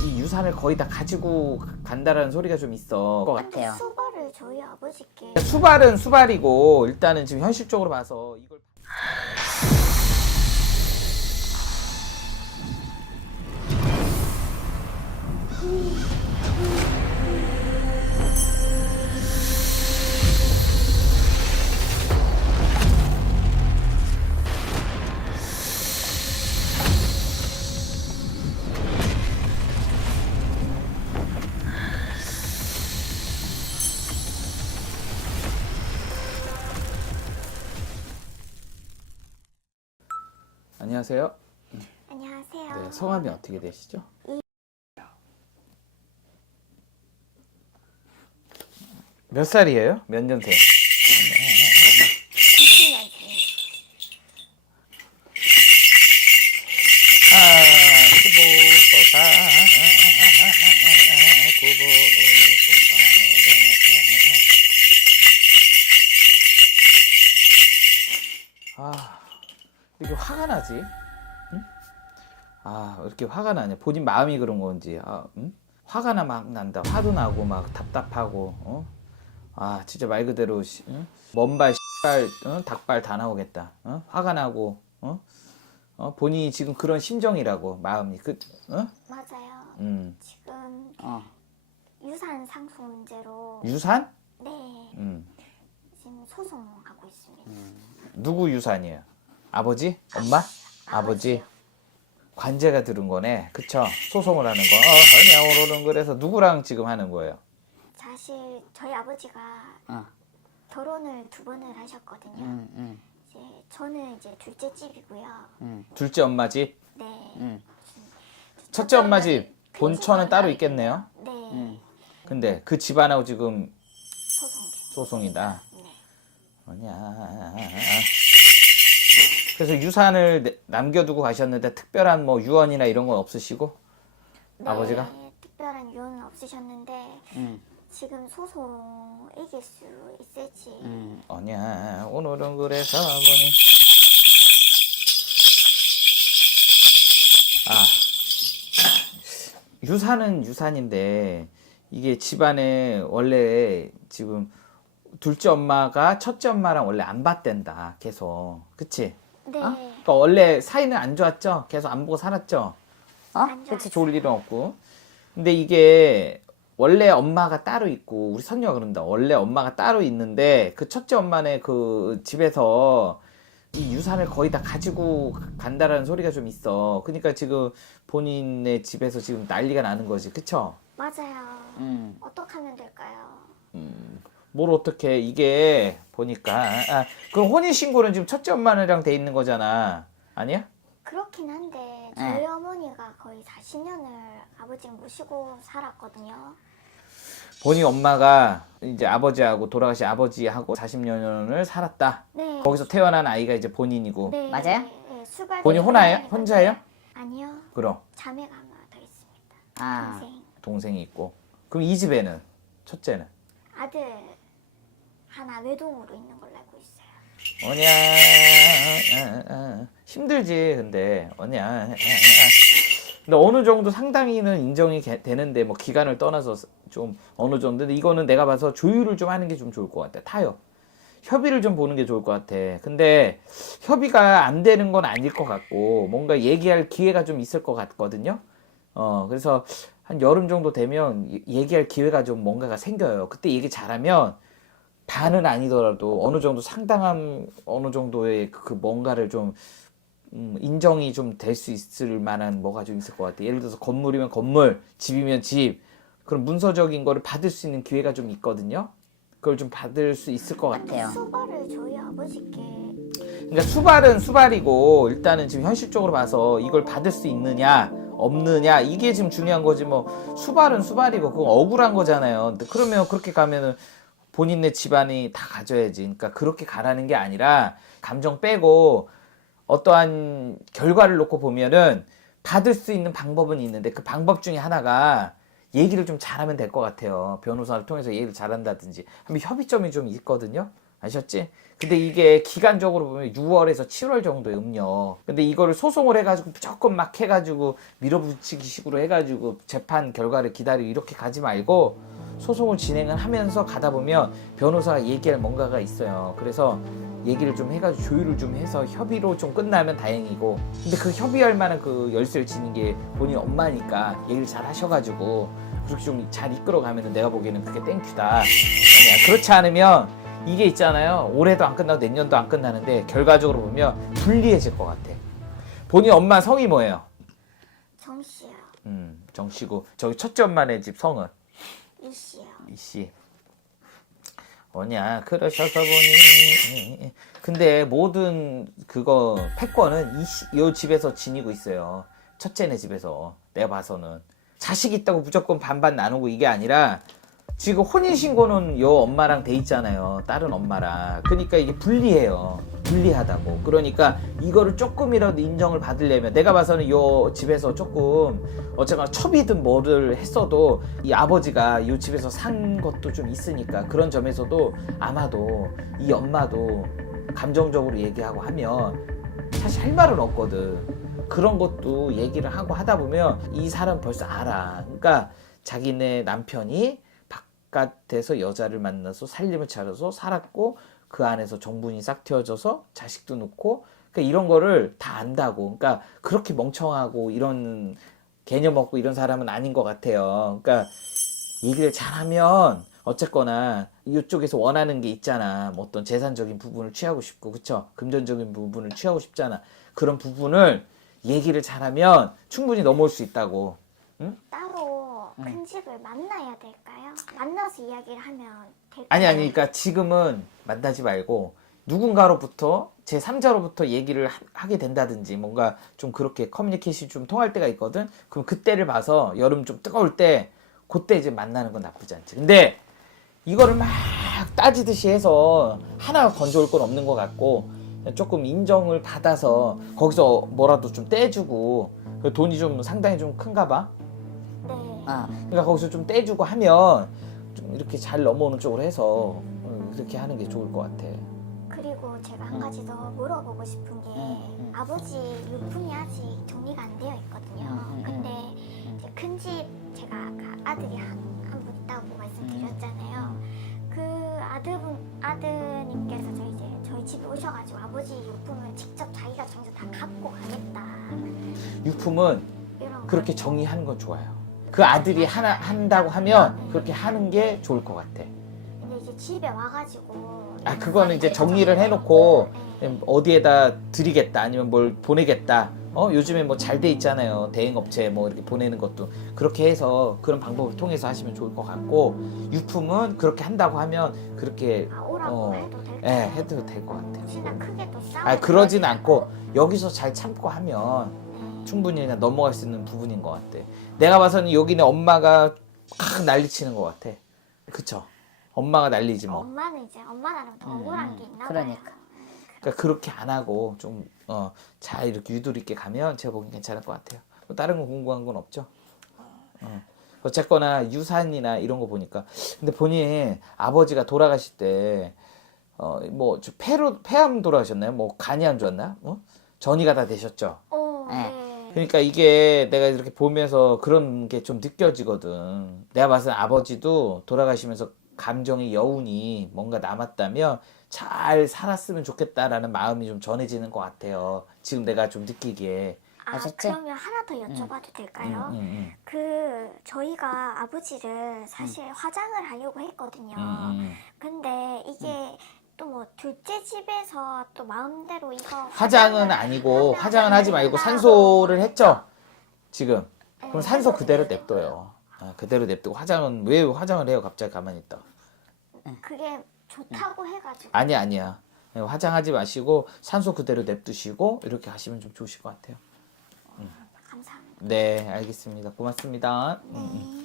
이 유산을 거의 다 가지고 간다라는 소리가 좀 있어 것 근데 같아요. 수발을 저희 아버지께 수발은 수발이고 일단은 지금 현실적으로 봐서 이걸 안녕하세요. 안녕하세요. 네, 성함이 어떻게 되시죠? 몇 살이에요? 몇 년생? 20년생. 구보소사 왜 이렇게 화가 나지? 응? 왜 이렇게 화가 나냐? 본인 마음이 그런 건지, 응? 화가 막 난다. 화도 나고 막 답답하고, 진짜 말 그대로 응? 먼발, 발, 응? 닭발 다 나오겠다. 화가 나고, 본인이 지금 그런 심정이라고 마음이 맞아요. 지금 유산 상속 문제로 유산? 네 지금 소송하고 있습니다. 누구 유산이에요? 아버지? 엄마? 아버지? 관제가 들은 거네. 그쵸? 소송을 하는 거. 아니야, 오늘은 그래서 누구랑 지금 하는 거예요? 사실 저희 아버지가 결혼을 2번을 하셨거든요. 이제 저는 이제 둘째 집이고요. 둘째 엄마 집? 네. 첫째 엄마 집? 본처는 따로 있겠네요? 네. 근데 그 집안하고 지금 소송 중. 소송이다. 네. 뭐냐. 그래서 유산을 남겨두고 가셨는데 특별한 뭐 유언이나 이런 건 없으시고? 네, 아버지가? 특별한 이유는 없으셨는데 지금 소송 이길 수 있을지 뭐냐. 오늘은 그래서 아버님. 유산은 유산인데 이게 집안에 원래 지금 둘째 엄마가 첫째 엄마랑 원래 안 봤댄다 계속. 그치? 네. 그러니까 원래 사이는 안 좋았죠? 계속 안 보고 살았죠? 안 그치? 좋았어요. 좋을 일은 없고. 근데 이게 원래 엄마가 따로 있고 우리 선녀가 그런다. 원래 엄마가 따로 있는데 그 첫째 엄마네 그 집에서 이 유산을 거의 다 가지고 간다라는 소리가 좀 있어. 그러니까 지금 본인의 집에서 지금 난리가 나는 거지. 그쵸? 맞아요. 어떻게 하면 될까요? 뭘 어떻게 이게 보니까 그럼 혼인신고는 지금 첫째 엄마랑 돼 있는 거잖아. 아니야? 그렇긴 한데 저희 어머니가 거의 40년을 아버지를 모시고 살았거든요. 본인 엄마가 이제 아버지하고 돌아가신 아버지하고 40년을 살았다. 네. 거기서 태어난 아이가 이제 본인이고. 네. 맞아요? 네. 수발 본인 혼자예요? 아니요. 그럼 자매가 하나 더 있습니다. 아. 동생. 동생이 있고. 그럼 이 집에는 첫째는 아들 하나 외동으로 있는 걸로 알고 있어요. 힘들지. 근데 근데 어느 정도 상당히는 인정이 되는데 뭐 기간을 떠나서 좀 어느 정도. 근데 이거는 내가 봐서 조율을 좀 하는 게 좀 좋을 것 같아. 타협. 협의를 좀 보는 게 좋을 것 같아. 근데 협의가 안 되는 건 아닐 것 같고 뭔가 얘기할 기회가 좀 있을 것 같거든요. 그래서 한 여름 정도 되면 얘기할 기회가 좀 뭔가가 생겨요. 그때 얘기 잘하면 반은 아니더라도 어느 정도 상당한 어느 정도의 그 뭔가를 좀 인정이 좀 될 수 있을 만한 뭐가 좀 있을 것 같아. 예를 들어서 건물이면 건물, 집이면 집. 그런 문서적인 거를 받을 수 있는 기회가 좀 있거든요. 그걸 좀 받을 수 있을 것 같아요. 수발을 저희 아버지께 그러니까 수발은 수발이고 일단은 지금 현실적으로 봐서 이걸 받을 수 있느냐 없느냐 이게 지금 중요한 거지. 뭐 수발은 수발이고 그건 억울한 거잖아요. 근데 그러면 그렇게 가면은 본인네 집안이 다 가져야지. 그러니까 그렇게 가라는 게 아니라 감정 빼고 어떠한 결과를 놓고 보면은 받을 수 있는 방법은 있는데 그 방법 중에 하나가 얘기를 좀 잘하면 될 것 같아요. 변호사를 통해서 얘기를 잘한다든지 하면 협의점이 좀 있거든요. 아셨지? 근데 이게 기간적으로 보면 6월에서 7월 정도의 음력. 근데 이거를 소송을 해가지고 무조건 막 해가지고 밀어붙이기 식으로 해가지고 재판 결과를 기다리고 이렇게 가지 말고 소송을 진행을 하면서 가다 보면 변호사가 얘기할 뭔가가 있어요. 그래서 얘기를 좀 해가지고 조율을 좀 해서 협의로 좀 끝나면 다행이고, 근데 그 협의할 만한 그 열쇠를 지닌 게 본인 엄마니까 얘기를 잘 하셔가지고 그렇게 좀 잘 이끌어가면은 내가 보기에는 그게 땡큐다. 아니야, 그렇지 않으면 이게 있잖아요. 올해도 안 끝나고 내년도 안 끝나는데 결과적으로 보면 불리해질 것 같아. 본인 엄마 성이 뭐예요? 정씨요. 정씨고 저기 첫째 엄마네 집 성은? 이씨요. 이씨. 뭐냐 그러셔서 보니. 근데 모든 그거 패권은 이 집에서 지니고 있어요. 첫째네 집에서. 내가 봐서는 자식 있다고 무조건 반반 나누고 이게 아니라 지금 혼인신고는 요 엄마랑 돼 있잖아요. 다른 엄마랑. 그러니까 이게 불리해요. 불리하다고. 그러니까 이거를 조금이라도 인정을 받으려면 내가 봐서는 요 집에서 조금 어쨌거나 첩이든 뭐를 했어도 이 아버지가 요 집에서 산 것도 좀 있으니까 그런 점에서도 아마도 이 엄마도 감정적으로 얘기하고 하면 사실 할 말은 없거든. 그런 것도 얘기를 하고 하다 보면 이 사람 벌써 알아. 그러니까 자기네 남편이 바깥에서 여자를 만나서 살림을 차려서 살았고 그 안에서 정분이 싹 튀어져서 자식도 낳고 그러니까 이런 거를 다 안다고. 그러니까 그렇게 멍청하고 이런 개념 없고 이런 사람은 아닌 것 같아요. 그러니까 얘기를 잘하면 어쨌거나 이쪽에서 원하는 게 있잖아. 뭐 어떤 재산적인 부분을 취하고 싶고, 그쵸? 금전적인 부분을 취하고 싶잖아. 그런 부분을 얘기를 잘하면 충분히 넘어올 수 있다고. 응? 따로 큰 집을 만나야 될까요? 만나서 이야기를 하면 될까요? 아니, 그러니까 지금은 만나지 말고 누군가로부터 제3자로부터 얘기를 하게 된다든지 뭔가 좀 그렇게 커뮤니케이션이 좀 통할 때가 있거든. 그럼 그때를 봐서 여름 좀 뜨거울 때 그때 이제 만나는 건 나쁘지 않지. 근데 이거를 막 따지듯이 해서 하나가 건져올 건 없는 것 같고 조금 인정을 받아서 거기서 뭐라도 좀 떼주고 돈이 좀 상당히 좀 큰가 봐. 네. 그러니까 거기서 좀 떼주고 하면 좀 이렇게 잘 넘어오는 쪽으로 해서 그렇게 하는 게 좋을 것 같아. 그리고 제가 한 가지 더 물어보고 싶은 게 아버지 유품이 아직 정리가 안 되어 있거든요. 근데 이제 큰 집 제가 아까 아들이 한 분 있다고 말씀드렸잖아요. 그 아드님께서 저희 집에 오셔가지고 아버지 유품을 직접 자기가 정해서 다 갖고 가겠다. 유품은 이런 그렇게 정리하는 건 좋아요. 그 아들이 하나 한다고 하면 그렇게 하는 게 좋을 것 같아. 근데 이제 집에 와가지고 그거는 이제 정리를 해놓고 어디에다 드리겠다 아니면 뭘 보내겠다. 요즘에 뭐 잘 돼 있잖아요. 대행업체 뭐 이렇게 보내는 것도 그렇게 해서 그런 방법을 통해서 하시면 좋을 것 같고, 유품은 그렇게 한다고 하면 그렇게 오라고 해도 될까요? 해도 될 것 같아요. 혹시나 크게 또 싸우고 그러진 않고 여기서 잘 참고 하면 네. 충분히 그냥 넘어갈 수 있는 부분인 것 같아. 내가 봐서는 여기는 엄마가 막 난리치는 것 같아. 그쵸? 엄마가 난리지 뭐. 엄마는 이제 엄마 나름 더 억울한 게 있나 그러니까. 봐요. 그러니까 그렇게 안 하고 좀 잘 이렇게 유도리 있게 가면 제가 보기엔 괜찮을 것 같아요. 뭐 다른 거 궁금한 건 없죠. 어쨌거나 유산이나 이런 거 보니까 근데 본인 아버지가 돌아가실 때 뭐 폐암 돌아가셨나요? 뭐 간이 안 좋았나? 전이가 다 되셨죠. 네. 그러니까 이게 내가 이렇게 보면서 그런 게 좀 느껴지거든. 내가 봐서는 아버지도 돌아가시면서 감정의 여운이 뭔가 남았다면 잘 살았으면 좋겠다라는 마음이 좀 전해지는 것 같아요. 지금 내가 좀 느끼기에. 아셨지? 그러면 하나 더 여쭤봐도 될까요? 저희가 아버지를 사실 화장을 하려고 했거든요. 근데 이게 또 뭐 둘째 집에서 또 마음대로 이거 화장은 아니고 하면 화장은 하지 말고 된다고. 산소를 했죠. 지금. 그럼 네, 산소 그대로 네. 냅둬요. 그대로 냅두고 화장은 왜 화장을 해요? 갑자기 가만히 있다. 그게 좋다고 해가지고 아니야. 화장하지 마시고 산소 그대로 냅두시고 이렇게 하시면 좀 좋으실 것 같아요. 감사합니다. 네, 알겠습니다. 고맙습니다. 네.